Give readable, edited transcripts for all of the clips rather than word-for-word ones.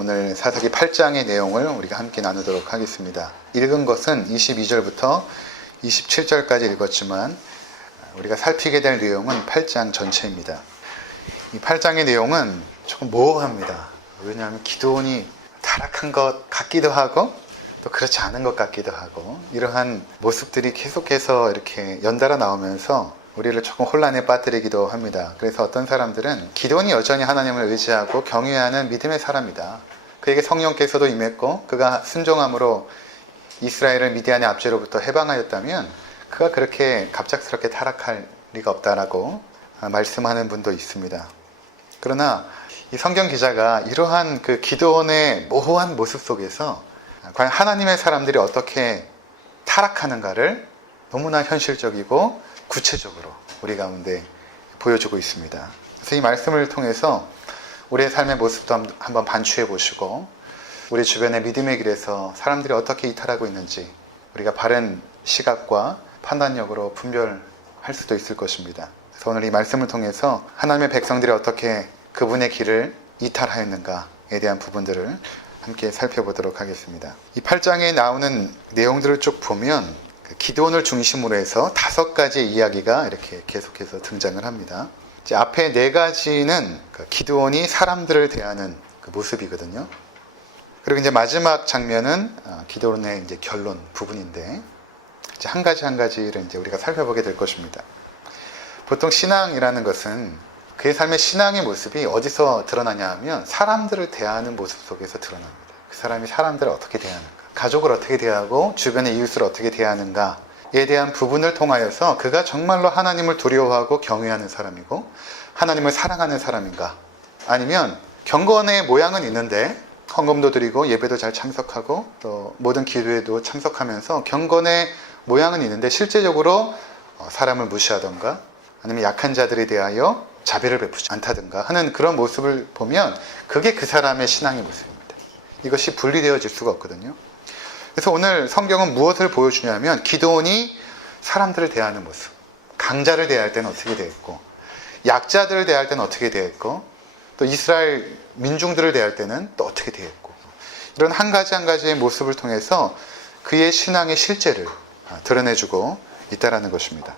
오늘 사사기 8장의 내용을 우리가 함께 나누도록 하겠습니다. 읽은 것은 22절부터 27절까지 읽었지만 우리가 살피게 될 내용은 8장 전체입니다. 이 8장의 내용은 조금 모호합니다. 왜냐하면 기드온이 타락한 것 같기도 하고 또 그렇지 않은 것 같기도 하고 이러한 모습들이 계속해서 이렇게 연달아 나오면서 우리를 조금 혼란에 빠뜨리기도 합니다. 그래서 어떤 사람들은 기드온이 여전히 하나님을 의지하고 경외하는 믿음의 사람이다. 그에게 성령께서도 임했고 그가 순종함으로 이스라엘을 미디안의 압제로부터 해방하였다면 그가 그렇게 갑작스럽게 타락할 리가 없다라고 말씀하는 분도 있습니다. 그러나 이 성경 기자가 이러한 그 기드온의 모호한 모습 속에서 과연 하나님의 사람들이 어떻게 타락하는가를 너무나 현실적이고 구체적으로 우리 가운데 보여주고 있습니다. 그래서 이 말씀을 통해서 우리의 삶의 모습도 한번 반추해 보시고 우리 주변의 믿음의 길에서 사람들이 어떻게 이탈하고 있는지 우리가 바른 시각과 판단력으로 분별할 수도 있을 것입니다. 그래서 오늘 이 말씀을 통해서 하나님의 백성들이 어떻게 그분의 길을 이탈하였는가에 대한 부분들을 함께 살펴보도록 하겠습니다. 이 8장에 나오는 내용들을 쭉 보면 기드온을 중심으로 해서 5가지의 이야기가 이렇게 계속해서 등장을 합니다. 이제 앞에 4가지는 기드온이 사람들을 대하는 그 모습이거든요. 그리고 이제 마지막 장면은 기드온의 이제 결론 부분인데 이제 한 가지를 이제 우리가 살펴보게 될 것입니다. 보통 신앙이라는 것은 그의 삶의 신앙의 모습이 어디서 드러나냐 하면 사람들을 대하는 모습 속에서 드러납니다. 그 사람이 사람들을 어떻게 대하는가, 가족을 어떻게 대하고 주변의 이웃을 어떻게 대하는가에 대한 부분을 통하여서 그가 정말로 하나님을 두려워하고 경외하는 사람이고 하나님을 사랑하는 사람인가, 아니면 경건의 모양은 있는데 헌금도 드리고 예배도 잘 참석하고 또 모든 기도에도 참석하면서 경건의 모양은 있는데 실제적으로 사람을 무시하던가 아니면 약한 자들에 대하여 자비를 베푸지 않다든가 하는 그런 모습을 보면 그게 그 사람의 신앙의 모습입니다. 이것이 분리되어질 수가 없거든요. 그래서 오늘 성경은 무엇을 보여주냐면 기드온이 사람들을 대하는 모습, 강자를 대할 때는 어떻게 대했고 약자들을 대할 때는 어떻게 대했고 또 이스라엘 민중들을 대할 때는 또 어떻게 대했고 이런 한 가지의 모습을 통해서 그의 신앙의 실제를 드러내주고 있다는 것입니다.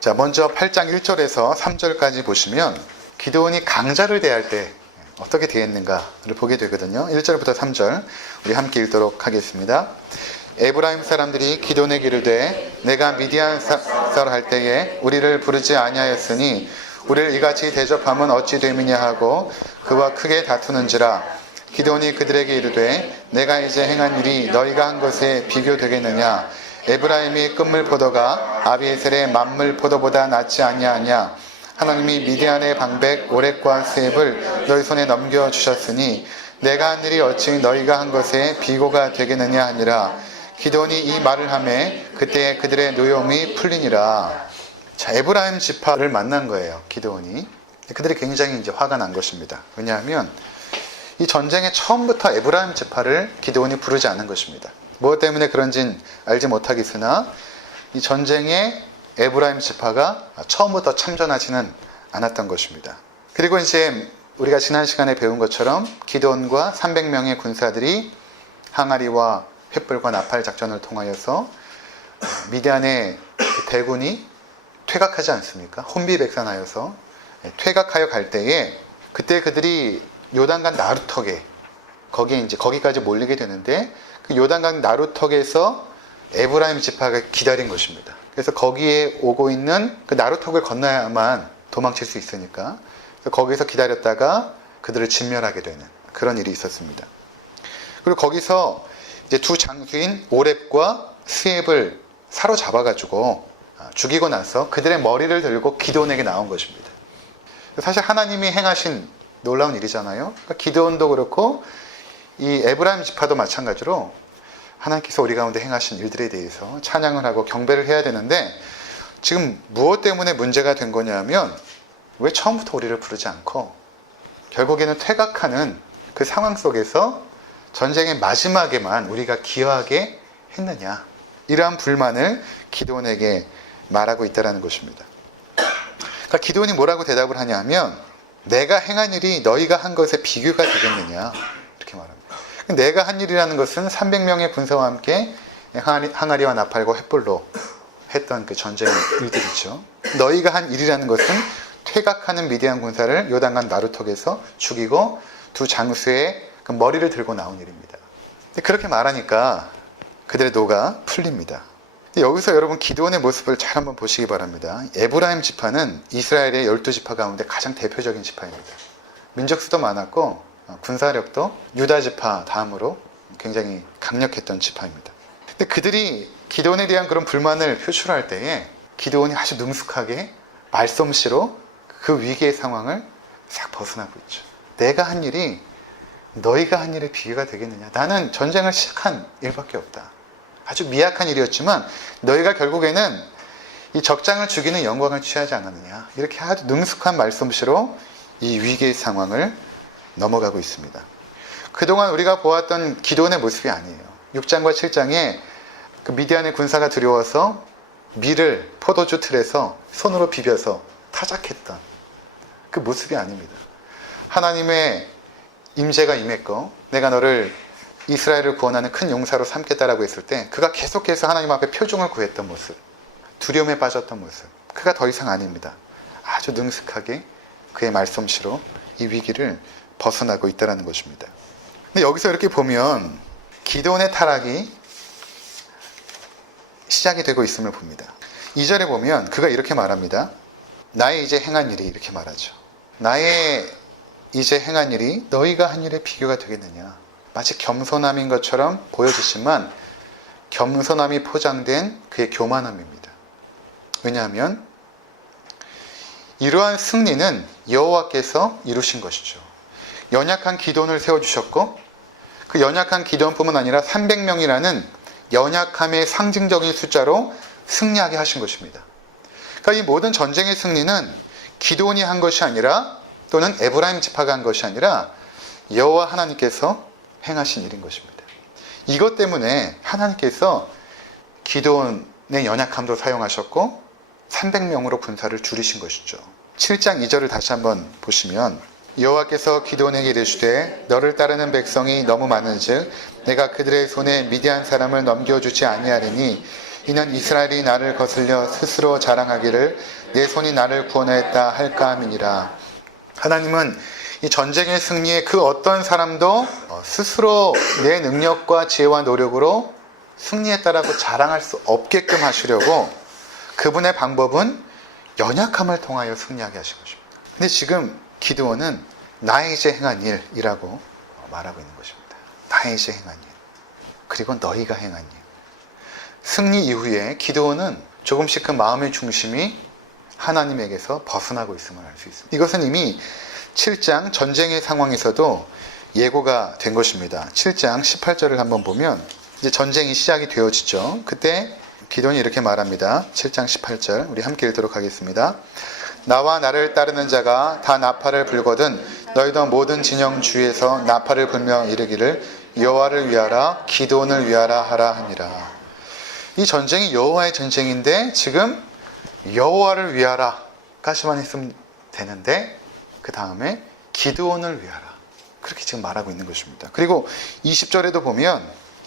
자, 먼저 8장 1절에서 3절까지 보시면 기드온이 강자를 대할 때 어떻게 대했는가를 보게 되거든요. 1절부터 3절 우리 함께 읽도록 하겠습니다. 에브라임 사람들이 기드온에게 이르되 내가 미디안 사로 할 때에 우리를 부르지 아니하였으니 우리를 이같이 대접함은 어찌 됨이냐 하고 그와 크게 다투는지라. 기드온이 그들에게 이르되 내가 이제 행한 일이 너희가 한 것에 비교되겠느냐. 에브라임이 끝물 포도가 아비에셀의 만물 포도보다 낫지 아니하냐. 하나님이 미디안의 방백 오렉과 스앱을 너희 손에 넘겨주셨으니 내가 한 일이 어찌 너희가 한 것에 비교가 되겠느냐 하니라. 기드온이 이 말을 하매 그때 그들의 노여움이 풀리니라. 자, 에브라임 지파를 만난 거예요, 기드온이. 그들이 굉장히 이제 화가 난 것입니다. 왜냐하면 이 전쟁의 처음부터 에브라임 지파를 기드온이 부르지 않은 것입니다. 무엇 때문에 그런지는 알지 못하겠으나 이 전쟁에 에브라임 지파가 처음부터 참전하지는 않았던 것입니다. 그리고 이제 우리가 지난 시간에 배운 것처럼 기드온과 300명의 군사들이 항아리와 횃불과 나팔 작전을 통하여서 미디안의 대군이 퇴각하지 않습니까? 혼비백산하여서 퇴각하여 갈 때에 그때 그들이 요단강 나루턱에 거기까지 몰리게 되는데 그 요단강 나루턱에서 에브라임 지파가 기다린 것입니다. 그래서 거기에 오고 있는 그 나루턱을 건너야만 도망칠 수 있으니까 그래서 거기서 기다렸다가 그들을 진멸하게 되는 그런 일이 있었습니다. 그리고 거기서 이제 두 장수인 오렙과 스앱을 사로잡아가지고 죽이고 나서 그들의 머리를 들고 기드온에게 나온 것입니다. 사실 하나님이 행하신 놀라운 일이잖아요. 그러니까 기드온도 그렇고 이 에브라임 지파도 마찬가지로 하나님께서 우리 가운데 행하신 일들에 대해서 찬양을 하고 경배를 해야 되는데 지금 무엇 때문에 문제가 된 거냐면 왜 처음부터 우리를 부르지 않고 결국에는 퇴각하는 그 상황 속에서 전쟁의 마지막에만 우리가 기여하게 했느냐, 이러한 불만을 기드온에게 말하고 있다는 것입니다. 그러니까 기드온이 뭐라고 대답을 하냐면 내가 행한 일이 너희가 한 것에 비교가 되겠느냐 그렇게 말합니다. 내가 한 일이라는 것은 300명의 군사와 함께 항아리와 나팔과 횃불로 했던 그 전쟁의 일들이죠. 너희가 한 일이라는 것은 퇴각하는 미디안 군사를 요단강 나루턱에서 죽이고 두 장수의 그 머리를 들고 나온 일입니다. 그렇게 말하니까 그들의 노가 풀립니다. 여기서 여러분 기드온의 모습을 잘 한번 보시기 바랍니다. 에브라임 지파는 이스라엘의 12지파 가운데 가장 대표적인 지파입니다. 민족수도 많았고 군사력도 유다 지파 다음으로 굉장히 강력했던 지파입니다. 근데 그들이 기드온에 대한 그런 불만을 표출할 때에 기드온이 아주 능숙하게 말솜씨로 그 위기의 상황을 싹 벗어나고 있죠. 내가 한 일이 너희가 한 일에 비교가 되겠느냐. 나는 전쟁을 시작한 일밖에 없다. 아주 미약한 일이었지만 너희가 결국에는 이 적장을 죽이는 영광을 취하지 않았느냐. 이렇게 아주 능숙한 말솜씨로 이 위기의 상황을 넘어가고 있습니다. 그동안 우리가 보았던 기드온의 모습이 아니에요. 6장과 7장에 그 미디안의 군사가 두려워서 밀을 포도주 틀에서 손으로 비벼서 타작했던 그 모습이 아닙니다. 하나님의 임재가 임했고 내가 너를 이스라엘을 구원하는 큰 용사로 삼겠다라고 했을 때 그가 계속해서 하나님 앞에 표징을 구했던 모습, 두려움에 빠졌던 모습, 그가 더 이상 아닙니다. 아주 능숙하게 그의 말솜씨로 이 위기를 벗어나고 있다는 것입니다. 근데 여기서 이렇게 보면 기드온의 타락이 시작이 되고 있음을 봅니다. 2절에 보면 그가 이렇게 말합니다. 나의 이제 행한 일이, 이렇게 말하죠. 나의 이제 행한 일이 너희가 한 일에 비교가 되겠느냐. 마치 겸손함인 것처럼 보여지지만 겸손함이 포장된 그의 교만함입니다. 왜냐하면 이러한 승리는 여호와께서 이루신 것이죠. 연약한 기드온을 세워주셨고 그 연약한 기드온뿐만 아니라 300명이라는 연약함의 상징적인 숫자로 승리하게 하신 것입니다. 그러니까 이 모든 전쟁의 승리는 기드온이 한 것이 아니라 또는 에브라임 지파가 한 것이 아니라 여호와 하나님께서 행하신 일인 것입니다. 이것 때문에 하나님께서 기드온의 연약함도 사용하셨고 300명으로 군사를 줄이신 것이죠. 7장 2절을 다시 한번 보시면 여호와께서 기드온에게 이르시되 너를 따르는 백성이 너무 많은즉 내가 그들의 손에 미디안 사람을 넘겨주지 아니하리니 이는 이스라엘이 나를 거슬려 스스로 자랑하기를 내 손이 나를 구원하였다 할까 함이니라. 하나님은 이 전쟁의 승리에 그 어떤 사람도 스스로 내 능력과 지혜와 노력으로 승리했다라고 자랑할 수 없게끔 하시려고 그분의 방법은 연약함을 통하여 승리하게 하신 것입니다. 근데 지금 기드온은 나의 이제 행한 일이라고 말하고 있는 것입니다. 나의 이제 행한 일. 그리고 너희가 행한 일. 승리 이후에 기드온은 조금씩 그 마음의 중심이 하나님에게서 벗어나고 있음을 알 수 있습니다. 이것은 이미 7장 전쟁의 상황에서도 예고가 된 것입니다. 7장 18절을 한번 보면 이제 전쟁이 시작이 되어지죠. 그때 기드온이 이렇게 말합니다. 7장 18절 우리 함께 읽도록 하겠습니다. 나와 나를 따르는 자가 다 나팔을 불거든 너희도 모든 진영 주위에서 나팔을 불며 이르기를 여호와를 위하라 기드온을 위하라 하라 하니라. 이 전쟁이 여호와의 전쟁인데 지금 여호와를 위하라까지만 했으면 되는데 그 다음에 기드온을 위하라 그렇게 지금 말하고 있는 것입니다. 그리고 20절에도 보면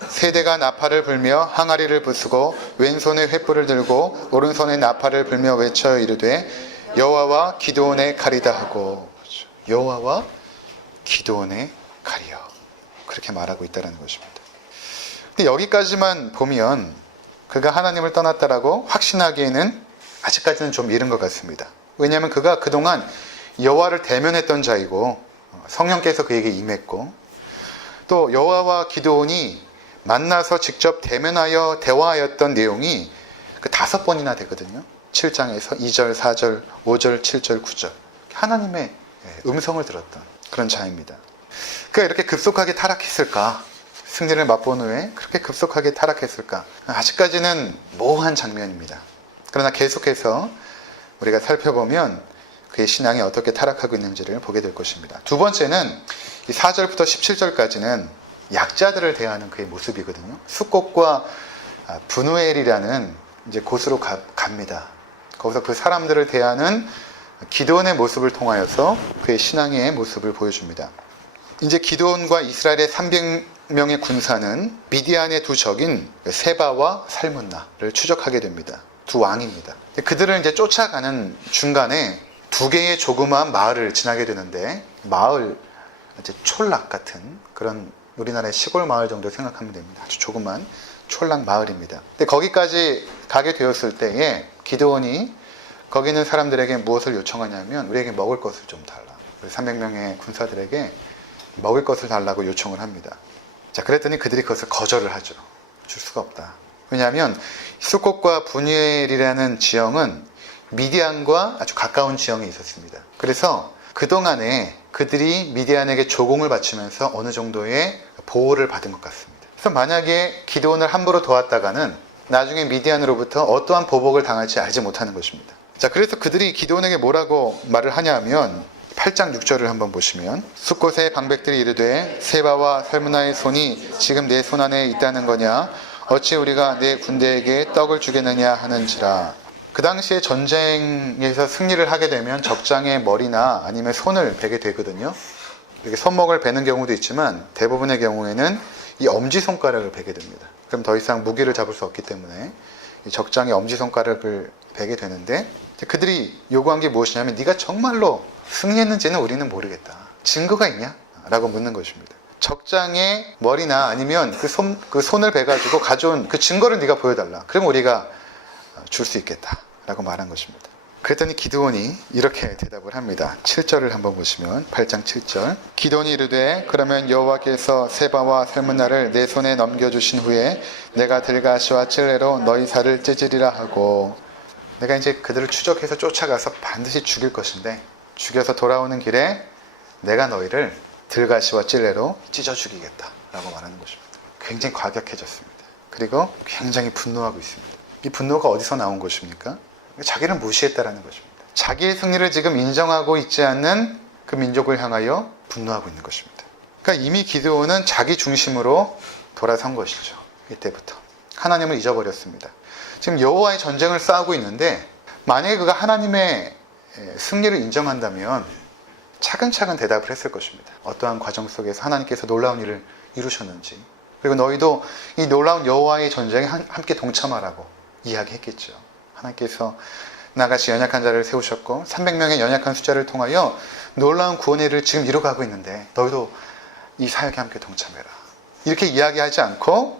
세대가 나팔을 불며 항아리를 부수고 왼손에 횃불을 들고 오른손에 나팔을 불며 외쳐 이르되 여호와와 기드온의 칼이다 하고 여호와와 기드온의 칼이여 그렇게 말하고 있다는 것입니다. 근데 여기까지만 보면 그가 하나님을 떠났다라고 확신하기에는 아직까지는 좀 이른 것 같습니다. 왜냐하면 그가 그동안 여호와를 대면했던 자이고 성령께서 그에게 임했고 또 여호와와 기드온이 만나서 직접 대면하여 대화하였던 내용이 그 5번이나 되거든요. 7장에서 2절, 4절, 5절, 7절, 9절 하나님의 음성을 들었던 그런 자입니다. 그가 이렇게 급속하게 타락했을까? 승리를 맛본 후에 그렇게 급속하게 타락했을까? 아직까지는 모호한 장면입니다. 그러나 계속해서 우리가 살펴보면 그의 신앙이 어떻게 타락하고 있는지를 보게 될 것입니다. 두 번째는 이 4절부터 17절까지는 약자들을 대하는 그의 모습이거든요. 숫곳과 분우엘이라는 이제 곳으로 갑니다. 거기서 그 사람들을 대하는 기드온의 모습을 통하여서 그의 신앙의 모습을 보여줍니다. 이제 기드온과 이스라엘의 300명의 군사는 미디안의 두 적인 세바와 살문나를 추적하게 됩니다. 두 왕입니다. 그들을 이제 쫓아가는 중간에 두 개의 조그마한 마을을 지나게 되는데, 마을, 이제 촌락 같은 그런 우리나라의 시골 마을 정도 생각하면 됩니다. 아주 조그만 촌락 마을입니다. 근데 거기까지 가게 되었을 때에 기드온이 거기 있는 사람들에게 무엇을 요청하냐면, 우리에게 먹을 것을 좀 달라. 300명의 군사들에게 먹을 것을 달라고 요청을 합니다. 자, 그랬더니 그들이 그것을 거절을 하죠. 줄 수가 없다. 왜냐하면 수꽃과 분이엘이라는 지형은 미디안과 아주 가까운 지형에 있었습니다. 그래서 그동안에 그들이 미디안에게 조공을 바치면서 어느 정도의 보호를 받은 것 같습니다. 그래서 만약에 기드온을 함부로 도왔다가는 나중에 미디안으로부터 어떠한 보복을 당할지 알지 못하는 것입니다. 자, 그래서 그들이 기드온에게 뭐라고 말을 하냐면 8장 6절을 한번 보시면, 숫곳의 방백들이 이르되 세바와 살무나의 손이 지금 내 손 안에 있다는 거냐, 어찌 우리가 내 군대에게 떡을 주겠느냐 하는지라. 그 당시에 전쟁에서 승리를 하게 되면 적장의 머리나 아니면 손을 베게 되거든요. 이렇게 손목을 베는 경우도 있지만 대부분의 경우에는 이 엄지손가락을 베게 됩니다. 그럼 더 이상 무기를 잡을 수 없기 때문에 이 적장의 엄지손가락을 베게 되는데, 그들이 요구한 게 무엇이냐면, 네가 정말로 승리했는지는 우리는 모르겠다. 증거가 있냐? 라고 묻는 것입니다. 적장의 머리나 아니면 그 손을 베가지고 가져온 그 증거를 네가 보여달라. 그럼 우리가 줄 수 있겠다. 라고 말한 것입니다. 그랬더니 기드온이 이렇게 대답을 합니다. 7절을 한번 보시면, 8장 7절. 기드온이 이르되 그러면 여호와께서 세바와 살문나를 내 손에 넘겨주신 후에 내가 들가시와 찔레로 너희 살을 찢으리라 하고, 내가 이제 그들을 추적해서 쫓아가서 반드시 죽일 것인데, 죽여서 돌아오는 길에 내가 너희를 들가시와 찔레로 찢어 죽이겠다 라고 말하는 것입니다. 굉장히 과격해졌습니다. 그리고 굉장히 분노하고 있습니다. 이 분노가 어디서 나온 것입니까? 자기를 무시했다라는 것입니다. 자기의 승리를 지금 인정하고 있지 않는 그 민족을 향하여 분노하고 있는 것입니다. 그러니까 이미 기드온은 자기 중심으로 돌아선 것이죠. 이때부터 하나님을 잊어버렸습니다. 지금 여호와의 전쟁을 싸우고 있는데, 만약에 그가 하나님의 승리를 인정한다면 차근차근 대답을 했을 것입니다. 어떠한 과정 속에서 하나님께서 놀라운 일을 이루셨는지, 그리고 너희도 이 놀라운 여호와의 전쟁에 함께 동참하라고 이야기했겠죠. 하나님께서 나같이 연약한 자를 세우셨고 300명의 연약한 숫자를 통하여 놀라운 구원의 일을 지금 이루어가고 있는데 너희도 이 사역에 함께 동참해라. 이렇게 이야기하지 않고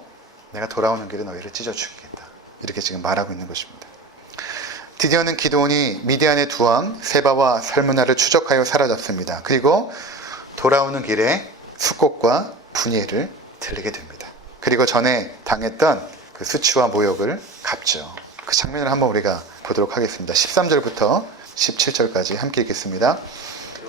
내가 돌아오는 길에 너희를 찢어 죽이겠다. 이렇게 지금 말하고 있는 것입니다. 드디어는 기드온이 미디안의 두 왕 세바와 살무나를 추적하여 사라졌습니다. 그리고 돌아오는 길에 숫꽃과 분이엘을 들리게 됩니다. 그리고 전에 당했던 그 수치와 모욕을 갚죠. 그 장면을 한번 우리가 보도록 하겠습니다. 13절부터 17절까지 함께 읽겠습니다.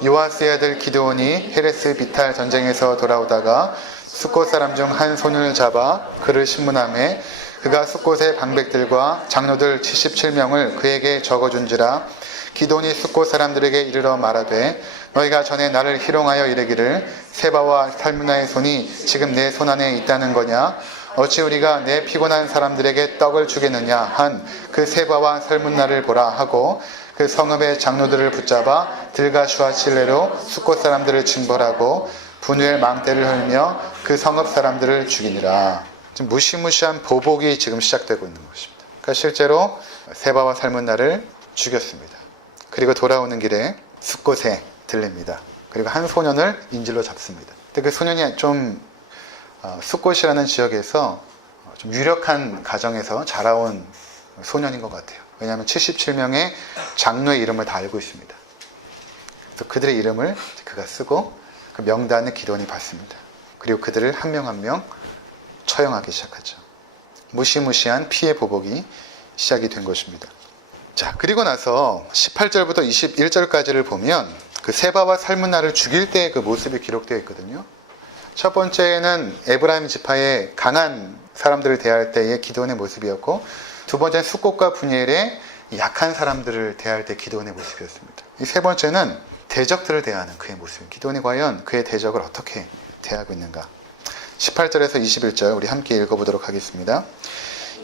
요아스의 아들 기드온이 헤레스 비탈 전쟁에서 돌아오다가 숫꽃 사람 중 한 소년을 잡아 그를 신문하매, 그가 숫꽃의 방백들과 장로들 77명을 그에게 적어준지라. 기드온이 숫꽃 사람들에게 이르러 말하되, 너희가 전에 나를 희롱하여 이르기를 세바와 살무나의 손이 지금 내 손 안에 있다는 거냐? 어찌 우리가 내 피곤한 사람들에게 떡을 주겠느냐 한 그 세바와 살문나를 보라 하고, 그 성읍의 장로들을 붙잡아 들가시와 칠레로 숫꽃 사람들을 징벌하고 분우엘 망대를 헐며 그 성읍 사람들을 죽이니라. 지금 무시무시한 보복이 지금 시작되고 있는 것입니다. 그러니까 실제로 세바와 살문나를 죽였습니다. 그리고 돌아오는 길에 숫꽃에 들립니다. 그리고 한 소년을 인질로 잡습니다. 근데 그 소년이 좀 숫꽃이라는 지역에서 좀 유력한 가정에서 자라온 소년인 것 같아요. 왜냐하면 77명의 장로의 이름을 다 알고 있습니다. 그래서 그들의 이름을 그가 쓰고 그 명단을 기드온이 받습니다. 그리고 그들을 한 명 한 명 처형하기 시작하죠. 무시무시한 피해 보복이 시작이 된 것입니다. 자, 그리고 나서 18절부터 21절까지를 보면 그 세바와 살문나를 죽일 때의 그 모습이 기록되어 있거든요. 첫 번째는 에브라임 지파의 강한 사람들을 대할 때의 기드온의 모습이었고, 두 번째는 숫꽃과 분이엘의 약한 사람들을 대할 때 기드온의 모습이었습니다. 이 세 번째는 대적들을 대하는 그의 모습. 기드온이 과연 그의 대적을 어떻게 대하고 있는가? 18절에서 21절 우리 함께 읽어보도록 하겠습니다.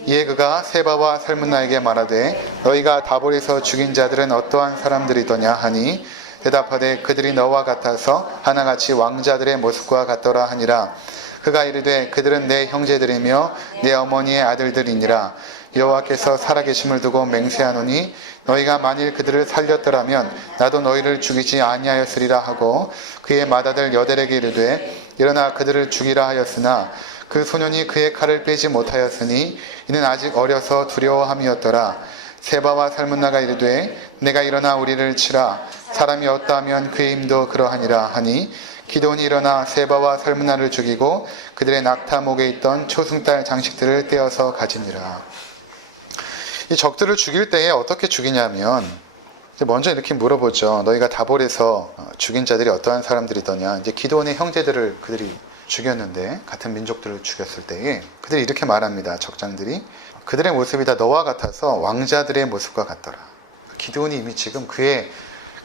이에 그가 세바와 살문나에게 말하되, 너희가 다볼에서 죽인 자들은 어떠한 사람들이더냐 하니, 대답하되 그들이 너와 같아서 하나같이 왕자들의 모습과 같더라 하니라. 그가 이르되 그들은 내 형제들이며 내 어머니의 아들들이니라. 여호와께서 살아계심을 두고 맹세하노니 너희가 만일 그들을 살렸더라면 나도 너희를 죽이지 아니하였으리라 하고 그의 맏아들 여델에게 이르되 일어나 그들을 죽이라 하였으나 그 소년이 그의 칼을 빼지 못하였으니 이는 아직 어려서 두려워함이었더라. 세바와 살문나가 이르되 내가 일어나 우리를 치라. 사람이 어떠하면 그의 힘도 그러하니라 하니 기드온이 일어나 세바와 살문나를 죽이고 그들의 낙타 목에 있던 초승달 장식들을 떼어서 가지니라. 이 적들을 죽일 때에 어떻게 죽이냐면 먼저 이렇게 물어보죠. 너희가 다볼에서 죽인 자들이 어떠한 사람들이더냐. 이제 기드온의 형제들을 그들이 죽였는데 같은 민족들을 죽였을 때에 그들이 이렇게 말합니다. 적장들이 그들의 모습이 다 너와 같아서 왕자들의 모습과 같더라. 기드온이 이미 지금 그의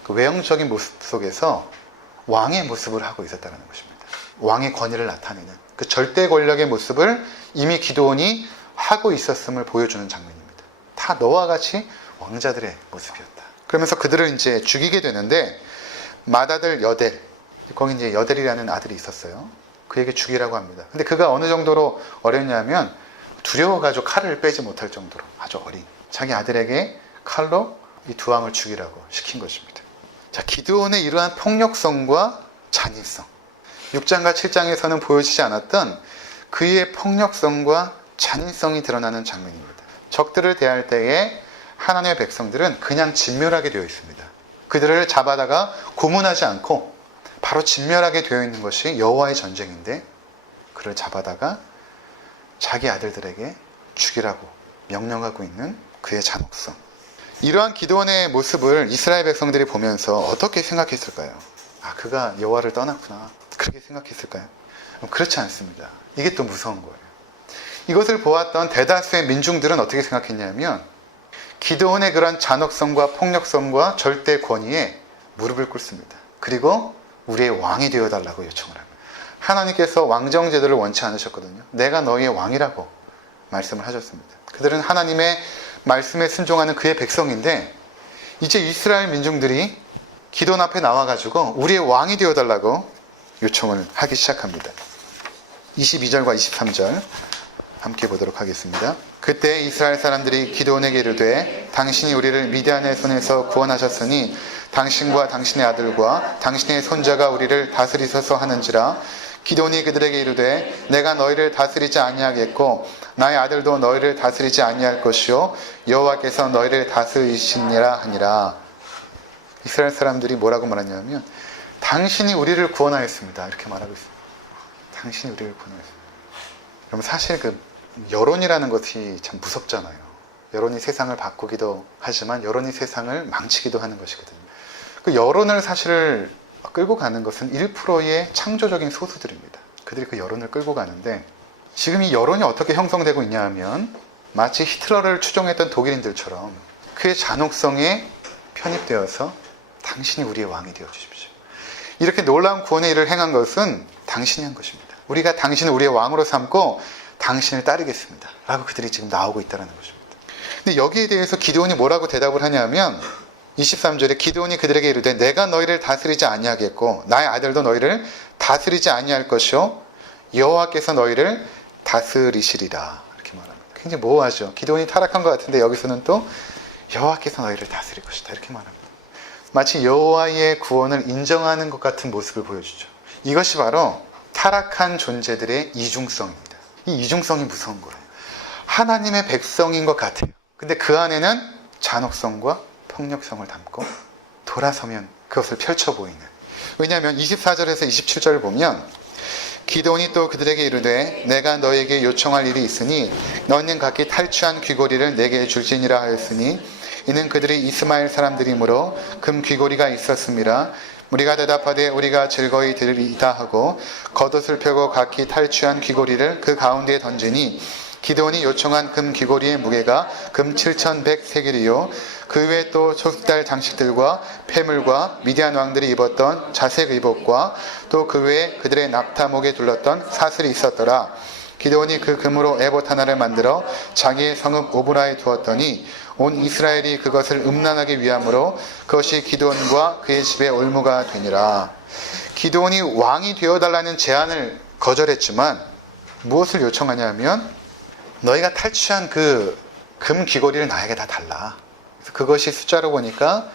그 외형적인 모습 속에서 왕의 모습을 하고 있었다는 것입니다. 왕의 권위를 나타내는 그 절대 권력의 모습을 이미 기드온이 하고 있었음을 보여주는 장면입니다. 다 너와 같이 왕자들의 모습이었다. 그러면서 그들을 이제 죽이게 되는데 맏아들 여델, 거기 이제 여델이라는 아들이 있었어요. 그에게 죽이라고 합니다. 근데 그가 어느 정도로 어렸냐면 두려워가지고 칼을 빼지 못할 정도로 아주 어린 자기 아들에게 칼로 이 두 왕을 죽이라고 시킨 것입니다. 자, 기드온의 이러한 폭력성과 잔인성, 6장과 7장에서는 보여지지 않았던 그의 폭력성과 잔인성이 드러나는 장면입니다. 적들을 대할 때에 하나님의 백성들은 그냥 진멸하게 되어 있습니다. 그들을 잡아다가 고문하지 않고 바로 진멸하게 되어 있는 것이 여호와의 전쟁인데 그를 잡아다가 자기 아들들에게 죽이라고 명령하고 있는 그의 잔혹성. 이러한 기드온의 모습을 이스라엘 백성들이 보면서 어떻게 생각했을까요? 아, 그가 여호와를 떠났구나. 그렇게 생각했을까요? 그렇지 않습니다. 이게 또 무서운 거예요. 이것을 보았던 대다수의 민중들은 어떻게 생각했냐면 기드온의 그런 잔혹성과 폭력성과 절대 권위에 무릎을 꿇습니다. 그리고 우리의 왕이 되어달라고 요청을 합니다. 하나님께서 왕정 제도를 원치 않으셨거든요. 내가 너희의 왕이라고 말씀을 하셨습니다. 그들은 하나님의 말씀에 순종하는 그의 백성인데 이제 이스라엘 민중들이 기드온 앞에 나와가지고 우리의 왕이 되어달라고 요청을 하기 시작합니다. 22절과 23절 함께 보도록 하겠습니다. 그때 이스라엘 사람들이 기드온에게 이르되 당신이 우리를 미디안의 손에서 구원하셨으니 당신과 당신의 아들과 당신의 손자가 우리를 다스리소서 하는지라. 기드온이 그들에게 이르되 내가 너희를 다스리지 아니하겠고 나의 아들도 너희를 다스리지 아니할 것이요 여호와께서 너희를 다스리시니라 하니라. 이스라엘 사람들이 뭐라고 말하냐면 당신이 우리를 구원하였습니다. 이렇게 말하고 있습니다. 당신이 우리를 구원하였습니다. 그럼 사실 그 여론이라는 것이 참 무섭잖아요. 여론이 세상을 바꾸기도 하지만 여론이 세상을 망치기도 하는 것이거든요. 그 여론을 사실 끌고 가는 것은 1%의 창조적인 소수들입니다. 그들이 그 여론을 끌고 가는데 지금 이 여론이 어떻게 형성되고 있냐 하면 마치 히틀러를 추종했던 독일인들처럼 그의 잔혹성에 편입되어서 당신이 우리의 왕이 되어주십시오. 이렇게 놀라운 구원의 일을 행한 것은 당신이 한 것입니다. 우리가 당신을 우리의 왕으로 삼고 당신을 따르겠습니다. 라고 그들이 지금 나오고 있다는 것입니다. 근데 여기에 대해서 기드온이 뭐라고 대답을 하냐면 23절에 기드온이 그들에게 이르되 내가 너희를 다스리지 아니하겠고 나의 아들도 너희를 다스리지 아니할 것이요 여호와께서 너희를 다스리시리라. 이렇게 말합니다. 굉장히 모호하죠. 기드온이 타락한 것 같은데 여기서는 또 여호와께서 너희를 다스릴 것이다. 이렇게 말합니다. 마치 여호와의 구원을 인정하는 것 같은 모습을 보여주죠. 이것이 바로 타락한 존재들의 이중성입니다. 이 이중성이 무서운 거예요. 하나님의 백성인 것 같아요. 근데 그 안에는 잔혹성과 폭력성을 담고 돌아서면 그것을 펼쳐 보이는. 왜냐하면 24절에서 27절을 보면 기드온이 또 그들에게 이르되 내가 너에게 요청할 일이 있으니 너희는 각기 탈취한 귀고리를 내게 줄지니라 하였으니 이는 그들이 이스마엘 사람들이므로 금 귀고리가 있었음이라. 우리가 대답하되 우리가 즐거이 들으리이다 하고 겉옷을 펴고 각기 탈취한 귀고리를 그 가운데에 던지니 기드온이 요청한 금 귀고리의 무게가 금 7,100세겔이요 그 외에 또 초승달 장식들과 폐물과 미디안 왕들이 입었던 자색 의복과 또 그 외에 그들의 낙타목에 둘렀던 사슬이 있었더라. 기드온이 그 금으로 에봇 하나를 만들어 자기의 성읍 오브라에 두었더니 온 이스라엘이 그것을 음란하게 위함으로 그것이 기드온과 그의 집의 올무가 되니라. 기드온이 왕이 되어달라는 제안을 거절했지만 무엇을 요청하냐면 너희가 탈취한 그 금 귀걸이를 나에게 다 달라. 그래서 그것이 숫자로 보니까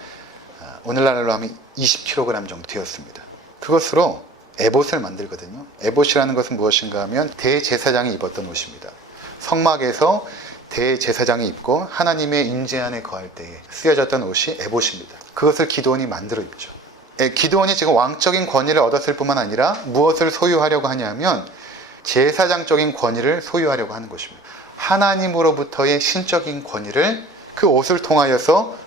오늘날로 하면 20kg 정도 되었습니다. 그것으로 에봇을 만들거든요. 에봇이라는 것은 무엇인가 하면 대제사장이 입었던 옷입니다. 성막에서 대제사장이 입고 하나님의 임재 안에 거할 때에 쓰여졌던 옷이 에봇입니다. 그것을 기드온이 만들어 입죠. 기드온이 지금 왕적인 권위를 얻었을 뿐만 아니라 무엇을 소유하려고 하냐면 제사장적인 권위를 소유하려고 하는 것입니다. 하나님으로부터의 신적인 권위를 그 옷을 통하여서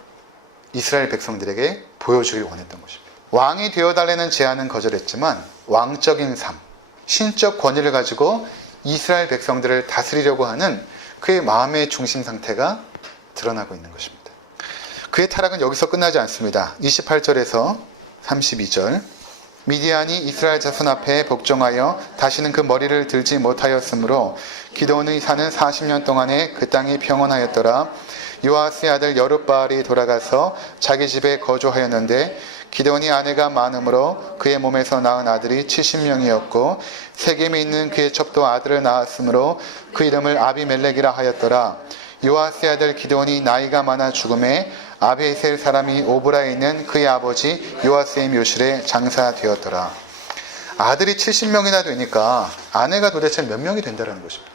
이스라엘 백성들에게 보여주길 원했던 것입니다. 왕이 되어달라는 제안은 거절했지만 왕적인 삶, 신적 권위를 가지고 이스라엘 백성들을 다스리려고 하는 그의 마음의 중심 상태가 드러나고 있는 것입니다. 그의 타락은 여기서 끝나지 않습니다. 28절에서 32절 미디안이 이스라엘 자손 앞에 복종하여 다시는 그 머리를 들지 못하였으므로 기드온의 사는 40년 동안에 그 땅이 평온하였더라. 요아스의 아들 여룻바알이 돌아가서 자기 집에 거주하였는데 기드온이 아내가 많으므로 그의 몸에서 낳은 아들이 70명이었고 세겜에 있는 그의 첩도 아들을 낳았으므로 그 이름을 아비멜렉이라 하였더라. 요아스의 아들 기드온이 나이가 많아 죽음에 아비에셀 사람이 오브라에 있는 그의 아버지 요아스의 묘실에 장사되었더라. 아들이 70명이나 되니까 아내가 도대체 몇 명이 된다는 것입니다.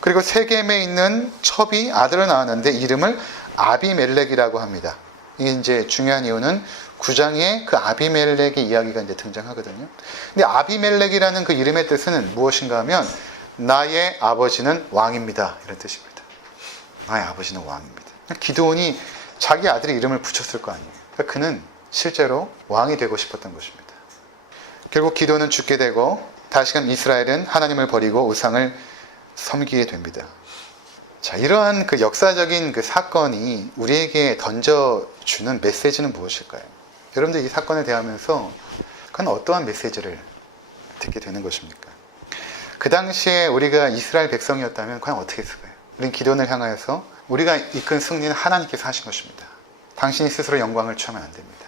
그리고 세겜에 있는 첩이 아들을 낳았는데 이름을 아비멜렉이라고 합니다. 이게 이제 중요한 이유는 9장에 그 아비멜렉의 이야기가 이제 등장하거든요. 근데 아비멜렉이라는 그 이름의 뜻은 무엇인가 하면 나의 아버지는 왕입니다. 이런 뜻입니다. 나의 아버지는 왕입니다. 기드온이 자기 아들의 이름을 붙였을 거 아니에요. 그러니까 그는 실제로 왕이 되고 싶었던 것입니다. 결국 기드온은 죽게 되고 다시금 이스라엘은 하나님을 버리고 우상을 섬기게 됩니다. 자, 이러한 그 역사적인 그 사건이 우리에게 던져주는 메시지는 무엇일까요? 여러분들 이 사건을 대하면서 그건 어떠한 메시지를 듣게 되는 것입니까? 그 당시에 우리가 이스라엘 백성이었다면 과연 어떻게 했을까요? 우리는 기드온을 향하여서 우리가 이끈 승리는 하나님께서 하신 것입니다. 당신이 스스로 영광을 취하면 안 됩니다.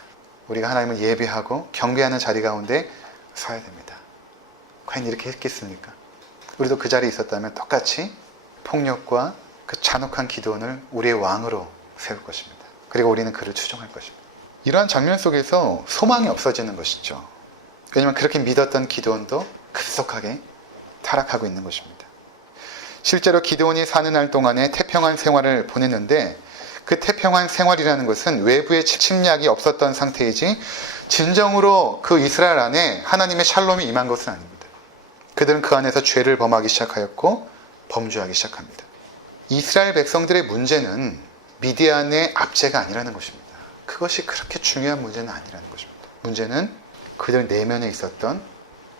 우리가 하나님을 예배하고 경배하는 자리 가운데 서야 됩니다. 과연 이렇게 했겠습니까? 우리도 그 자리에 있었다면 똑같이 폭력과 그 잔혹한 기드온을 우리의 왕으로 세울 것입니다. 그리고 우리는 그를 추종할 것입니다. 이러한 장면 속에서 소망이 없어지는 것이죠. 왜냐하면 그렇게 믿었던 기드온도 급속하게 타락하고 있는 것입니다. 실제로 기드온이 사는 날 동안에 태평한 생활을 보냈는데 그 태평한 생활이라는 것은 외부의 침략이 없었던 상태이지 진정으로 그 이스라엘 안에 하나님의 샬롬이 임한 것은 아닙니다. 그들은 그 안에서 죄를 범하기 시작하였고 범죄하기 시작합니다. 이스라엘 백성들의 문제는 미디안의 압제가 아니라는 것입니다. 그것이 그렇게 중요한 문제는 아니라는 것입니다. 문제는 그들 내면에 있었던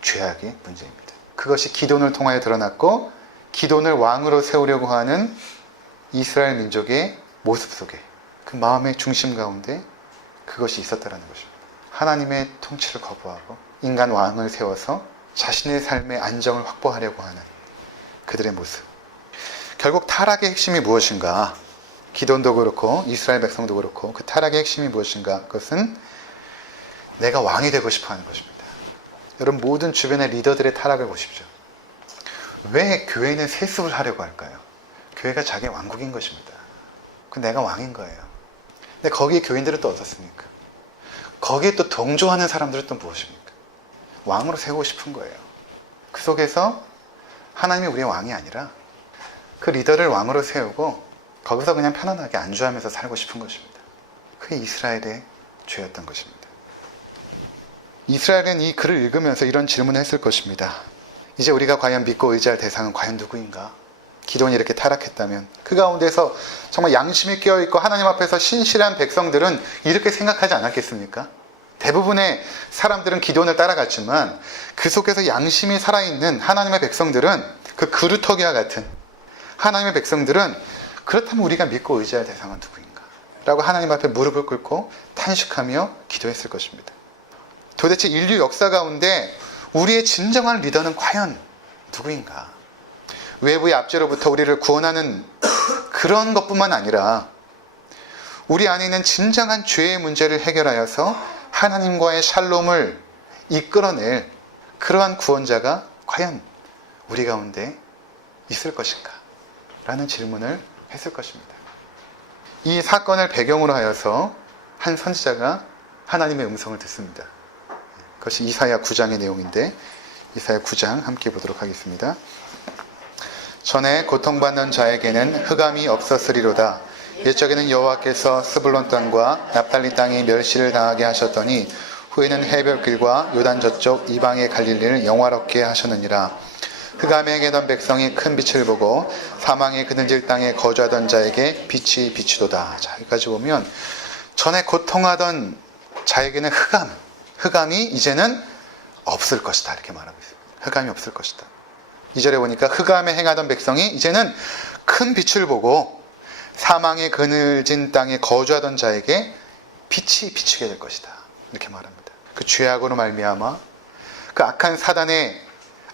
죄악의 문제입니다. 그것이 기드온을 통하여 드러났고 기드온을 왕으로 세우려고 하는 이스라엘 민족의 모습 속에 그 마음의 중심 가운데 그것이 있었다는 것입니다. 하나님의 통치를 거부하고 인간 왕을 세워서 자신의 삶의 안정을 확보하려고 하는 그들의 모습. 결국 타락의 핵심이 무엇인가? 기드온도 그렇고 이스라엘 백성도 그렇고 그 타락의 핵심이 무엇인가? 그것은 내가 왕이 되고 싶어 하는 것입니다. 여러분 모든 주변의 리더들의 타락을 보십시오. 왜 교회는 세습을 하려고 할까요? 교회가 자기의 왕국인 것입니다. 그 내가 왕인 거예요. 근데 거기에 교인들은 또 어떻습니까? 거기에 또 동조하는 사람들은 또 무엇입니까? 왕으로 세우고 싶은 거예요. 그 속에서 하나님이 우리의 왕이 아니라 그 리더를 왕으로 세우고 거기서 그냥 편안하게 안주하면서 살고 싶은 것입니다. 그게 이스라엘의 죄였던 것입니다. 이스라엘은 이 글을 읽으면서 이런 질문을 했을 것입니다. 이제 우리가 과연 믿고 의지할 대상은 과연 누구인가? 기드온이 이렇게 타락했다면 그 가운데서 정말 양심이 깨어있고 하나님 앞에서 신실한 백성들은 이렇게 생각하지 않았겠습니까? 대부분의 사람들은 기드온을 따라갔지만 그 속에서 양심이 살아있는 하나님의 백성들은 그 그루터기와 같은 하나님의 백성들은 그렇다면 우리가 믿고 의지할 대상은 누구인가? 라고 하나님 앞에 무릎을 꿇고 탄식하며 기도했을 것입니다. 도대체 인류 역사 가운데 우리의 진정한 리더는 과연 누구인가? 외부의 압제로부터 우리를 구원하는 그런 것뿐만 아니라 우리 안에 있는 진정한 죄의 문제를 해결하여서 하나님과의 샬롬을 이끌어낼 그러한 구원자가 과연 우리 가운데 있을 것인가? 라는 질문을 했을 것입니다. 이 사건을 배경으로 하여서 한 선지자가 하나님의 음성을 듣습니다. 그것이 이사야 9장의 내용인데 이사야 9장 함께 보도록 하겠습니다. 전에 고통받는 자에게는 흑암이 없었으리로다. 옛적에는 여호와께서 스불론 땅과 납달리 땅에 멸시를 당하게 하셨더니 후에는 해변길과 요단 저쪽 이방의 갈릴리를 영화롭게 하셨느니라. 흑암에 행하던 백성이 큰 빛을 보고 사망의 그늘질 땅에 거주하던 자에게 빛이 비치도다. 자, 여기까지 보면 전에 고통하던 자에게는 흑암이 이제는 없을 것이다. 이렇게 말하고 있습니다. 흑암이 없을 것이다. 2절에 보니까 흑암에 행하던 백성이 이제는 큰 빛을 보고 사망의 그늘진 땅에 거주하던 자에게 빛이 비치게 될 것이다. 이렇게 말합니다. 그 죄악으로 말미암아 그 악한 사단의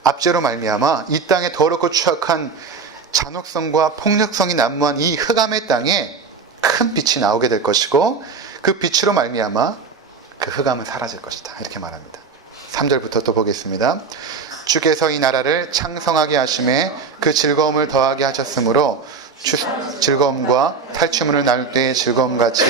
압제로 말미암아 이 땅에 더럽고 추악한 잔혹성과 폭력성이 난무한 이 흑암의 땅에 큰 빛이 나오게 될 것이고 그 빛으로 말미암아 그 흑암은 사라질 것이다. 이렇게 말합니다. 3절부터 또 보겠습니다. 주께서 이 나라를 창성하게 하심에 그 즐거움을 더하게 하셨으므로 즐거움과 탈취물을 나눌 때의 즐거움같이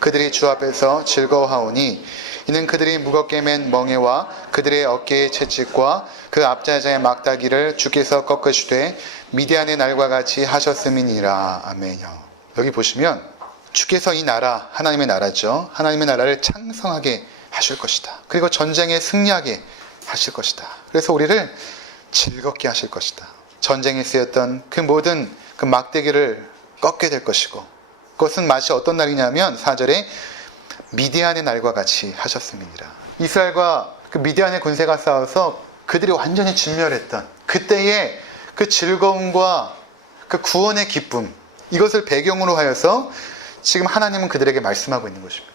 그들이 주 앞에서 즐거워하오니 이는 그들이 무겁게 맨 멍에와 그들의 어깨의 채찍과 그 앞자자의 막다기를 주께서 꺾으시되 미디안의 날과 같이 하셨음이니라. 아멘요. 여기 보시면 주께서 이 나라, 하나님의 나라죠. 하나님의 나라를 창성하게 하실 것이다. 그리고 전쟁에 승리하게 하실 것이다. 그래서 우리를 즐겁게 하실 것이다. 전쟁에 쓰였던 그 모든 그 막대기를 꺾게 될 것이고 그것은 마치 어떤 날이냐면 4절에 미디안의 날과 같이 하셨음이니라. 이스라엘과 그 미디안의 군세가 싸워서 그들이 완전히 진멸했던 그때의 그 즐거움과 그 구원의 기쁨, 이것을 배경으로 하여서 지금 하나님은 그들에게 말씀하고 있는 것입니다.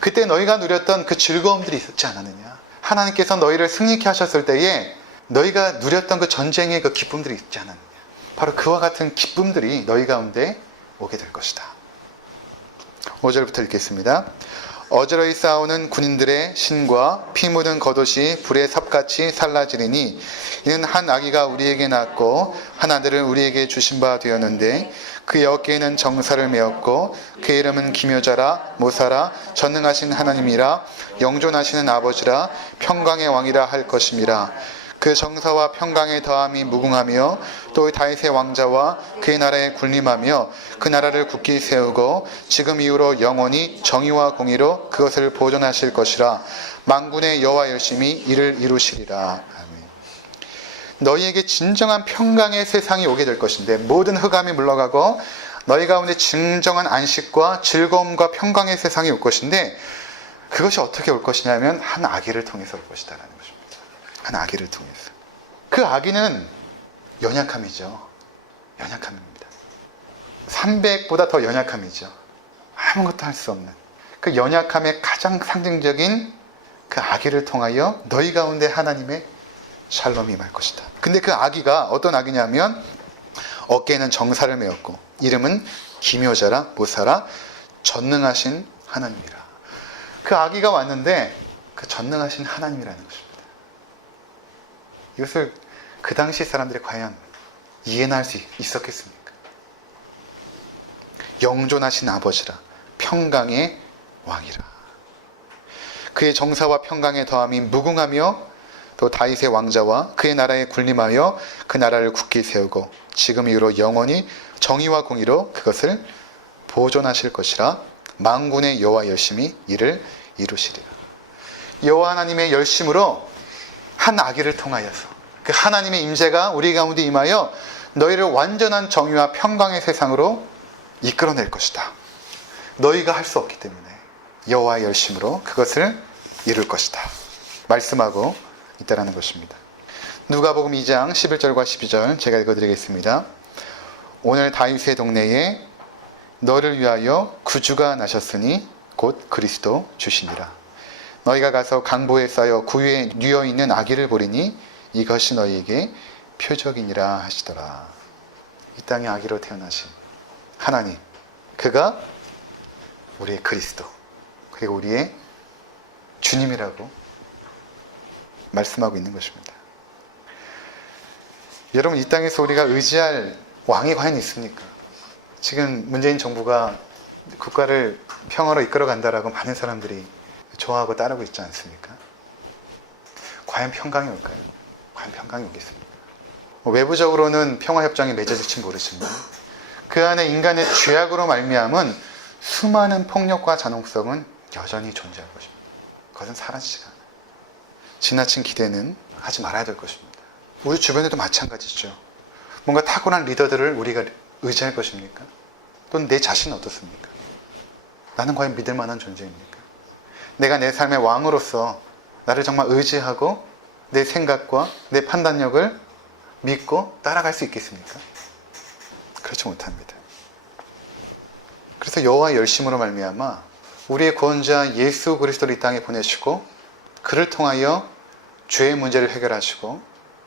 그때 너희가 누렸던 그 즐거움들이 있었지 않았느냐? 하나님께서 너희를 승리케 하셨을 때에 너희가 누렸던 그 전쟁의 그 기쁨들이 있지 않았느냐? 바로 그와 같은 기쁨들이 너희 가운데 오게 될 것이다. 5절부터 읽겠습니다. 어지러이 싸우는 군인들의 신과 피 묻은 겉옷이 불의 삽같이 살라지리니 이는 한 아기가 우리에게 낳았고 한 아들을 우리에게 주신 바 되었는데 그의 어깨에는 정사를 메었고 그의 이름은 기묘자라 모사라 전능하신 하나님이라 영존하시는 아버지라 평강의 왕이라 할 것임이라. 그 정사와 평강의 더함이 무궁하며 또 다윗의 왕자와 그의 나라에 군림하며 그 나라를 굳게 세우고 지금 이후로 영원히 정의와 공의로 그것을 보존하실 것이라. 만군의 여호와 열심히 이를 이루시리라. 아멘. 너희에게 진정한 평강의 세상이 오게 될 것인데 모든 흑암이 물러가고 너희 가운데 진정한 안식과 즐거움과 평강의 세상이 올 것인데 그것이 어떻게 올 것이냐면 한 아기를 통해서 올 것이다 라는 것입니다. 한 아기를 통해서. 그 아기는 연약함이죠. 연약함입니다. 300보다 더 연약함이죠. 아무것도 할 수 없는 그 연약함의 가장 상징적인 그 아기를 통하여 너희 가운데 하나님의 샬롬이 임할 것이다. 근데 그 아기가 어떤 아기냐면 어깨에는 정사를 메었고 이름은 기묘자라 모사라 전능하신 하나님이라. 그 아기가 왔는데 그 전능하신 하나님이라는 것입니다. 이것을 그 당시 사람들이 과연 이해나 할 수 있었겠습니까? 영존하신 아버지라 평강의 왕이라. 그의 정사와 평강의 더함이 무궁하며 또 다윗의 왕자와 그의 나라에 군림하여 그 나라를 굳게 세우고 지금 이후로 영원히 정의와 공의로 그것을 보존하실 것이라. 만군의 여호와 열심히 이를 이루시리라. 여호와 하나님의 열심으로 한 아기를 통하여서 그 하나님의 임재가 우리 가운데 임하여 너희를 완전한 정의와 평강의 세상으로 이끌어낼 것이다. 너희가 할 수 없기 때문에 여호와의 열심으로 그것을 이룰 것이다. 말씀하고 있다라는 것입니다. 누가복음 2장 11절과 12절 제가 읽어드리겠습니다. 오늘 다윗의 동네에 너를 위하여 구주가 나셨으니 곧 그리스도 주시니라. 너희가 가서 강보에 쌓여 구유에 뉘어있는 아기를 보리니 이것이 너희에게 표적이니라 하시더라. 이 땅에 아기로 태어나신 하나님, 그가 우리의 그리스도, 그리고 우리의 주님이라고 말씀하고 있는 것입니다. 여러분, 이 땅에서 우리가 의지할 왕이 과연 있습니까? 지금 문재인 정부가 국가를 평화로 이끌어 간다라고 많은 사람들이 좋아하고 따르고 있지 않습니까? 과연 평강이 올까요? 과연 평강이 오겠습니까? 외부적으로는 평화협정이 맺어질지 모르지만 그 안에 인간의 죄악으로 말미암은 수많은 폭력과 잔혹성은 여전히 존재할 것입니다. 그것은 사라지지가 않아요. 지나친 기대는 하지 말아야 될 것입니다. 우리 주변에도 마찬가지죠. 뭔가 탁월한 리더들을 우리가 의지할 것입니까? 또는 내 자신은 어떻습니까? 나는 과연 믿을 만한 존재입니까? 내가 내 삶의 왕으로서 나를 정말 의지하고 내 생각과 내 판단력을 믿고 따라갈 수 있겠습니까? 그렇지 못합니다. 그래서 여호와의 열심으로 말미암아 우리의 구원자 예수 그리스도를 이 땅에 보내시고 그를 통하여 죄의 문제를 해결하시고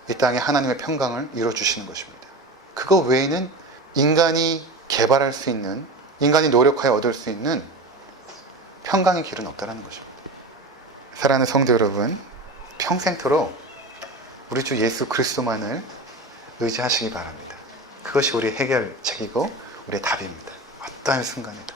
이 땅에 하나님의 평강을 이루어주시는 것입니다. 그거 외에는 인간이 개발할 수 있는, 인간이 노력하여 얻을 수 있는 평강의 길은 없다는 것입니다. 사랑하는 성도 여러분, 평생토록 우리 주 예수 그리스도만을 의지하시기 바랍니다. 그것이 우리의 해결책이고 우리의 답입니다. 어떠한 순간에도.